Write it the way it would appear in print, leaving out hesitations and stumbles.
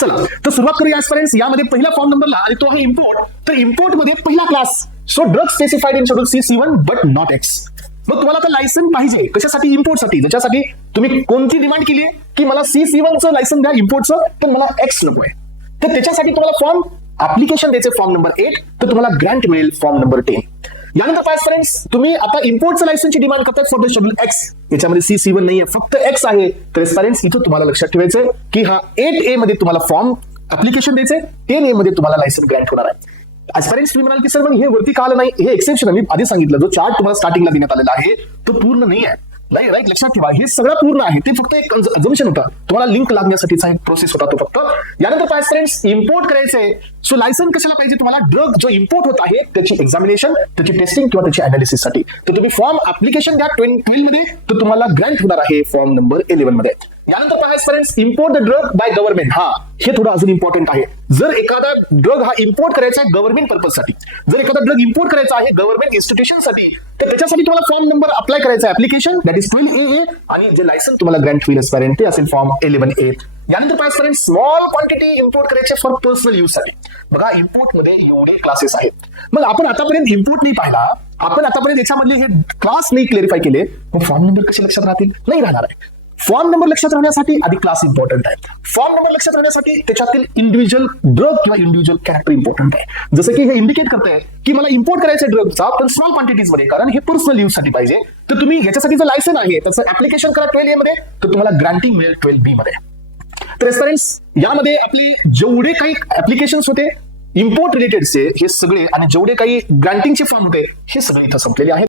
चला तर सुरुवात करूया फ्रेंड्स यामध्ये पहिला फॉर्म नंबरला आणि तो आहे इम्पोर्ट. तर इम्पोर्ट मध्ये पहिला class so drug specified in schedule C1 but not x. मग तुम्हाला आता लायसन पाहिजे कशासाठी? इम्पोर्टसाठी. ज्याच्यासाठी तुम्ही कोणती डिमांड केली आहे की मला C1चं लायसन द्या इम्पोर्टचं, पण मला एक्स नकोय. तर त्याच्यासाठी तुम्हाला फॉर्म ऍप्लिकेशन द्यायचे फॉर्म नंबर 8. तर तुम्हाला ग्रँट मिळेल फॉर्म नंबर 10. यानंतर काय फ्रेंड्स, तुम्ही आता इम्पोर्टचं लायसनची डिमांड करतात फॉर द शेड्यूल एक्स. याच्यामध्ये C1 नाहीये, फक्त एक्स आहे. तर फ्रेंड्स इथं तुम्हाला लक्षात ठेवायचं की हा 8A मध्ये तुम्हाला फॉर्म ऍप्लिकेशन द्यायचे, 10A मध्ये तुम्हाला लायसन ग्रँट होणार आहे. ऍस्पायरंट्स तुम्ही म्हणाल की सर मग हे वरती का आलं नाही? हे एक्सेप्शन मी आधी सांगितलं, जो चार्ट तुम्हाला स्टार्टिंगला देण्यात आलेला आहे तो पूर्ण नाही आहे. नाही राईट, लक्षात ठेवा हे सगळं पूर्ण आहे, ते फक्त एक अजम्पशन होतं, तुम्हाला लिंक लागण्यासाठीचा एक प्रोसेस होता तो फक्त. यानंतर काय फ्रेंड्स, इम्पोर्ट करायचंय. सो लायसन कशाला पाहिजे तुम्हाला? ड्रग जो इम्पोर्ट होत आहे त्याची एक्झामिनेशन, त्याची टेस्टिंग किंवा त्याची अनालिसिस साठी. तर तुम्ही फॉर्म ऍप्लिकेशन द्या 12 मध्ये, तर तुम्हाला ग्रँट होणार आहे फॉर्म नंबर 11 मध्ये. यानंतर पहा friends, import the drug by government. हा हे थोडं अजून इम्पॉर्टंट आहे. जर एखादा ड्रग हा इम्पोर्ट करायचा आहे गव्हर्नमेंट पर्पजसाठी, जर एखादा ड्रग इम्पोर्ट करायचा आहे गव्हर्नमेंट इन्स्टिट्यूशनसाठी, तर त्याच्यासाठी तुम्हाला फॉर्म नंबर अप्लाय करायचा आहे ऍप्लिकेशन, दॅट इज 12AA. आणि जे लायसन तुम्हाला ग्रँट होईल ते असेल फॉर्म 11A. यानंतर पाच फ्रेंड्स, स्मॉल क्वांटिटी इम्पोर्ट करायचे फॉर पर्सनल यूज साठी. बघा इम्पोर्ट मध्ये एवढे क्लासेस आहेत. मग आपण आतापर्यंत इम्पोर्ट नाही पाहिला, आपण आतापर्यंत याच्यामधले हे क्लास नाही क्लेरिफाय केले, मग फॉर्म नंबर कसे लक्षात राहतील? नाही राहणार आहे. फॉर्म नंबर लक्षात राहण्यासाठी आधी क्लास इम्पॉर्टंट आहे. फॉर्म नंबर लक्षात राहण्यासाठी त्याच्यातील इंडिव्हिज्युअल ड्रग किंवा इंडिव्हिज्युअल कॅरेक्टर इम्पॉर्टंट आहे. जसं की हे इंडिकेट करतंय की मला इम्पोर्ट करायचं ड्रगचा, पण स्मॉल क्वांटिटीज मध्ये, कारण हे पर्सनल यूज साठी पाहिजे. तर तुम्ही याच्यासाठी जर लायसन आहे त्याचं ऍप्लिकेशन करा 12A मध्ये, तर तुम्हाला ग्रँटिंग मिळेल 12B मध्ये. तर फ्रेंड्स यामध्ये आपले जेवढे काही ऍप्लिकेशन्स होते इम्पोर्ट रिलेटेडचे हे सगळे, आणि जेवढे काही ग्रँटिंगचे फॉर्म होते हे सगळे इथं संपलेले आहेत.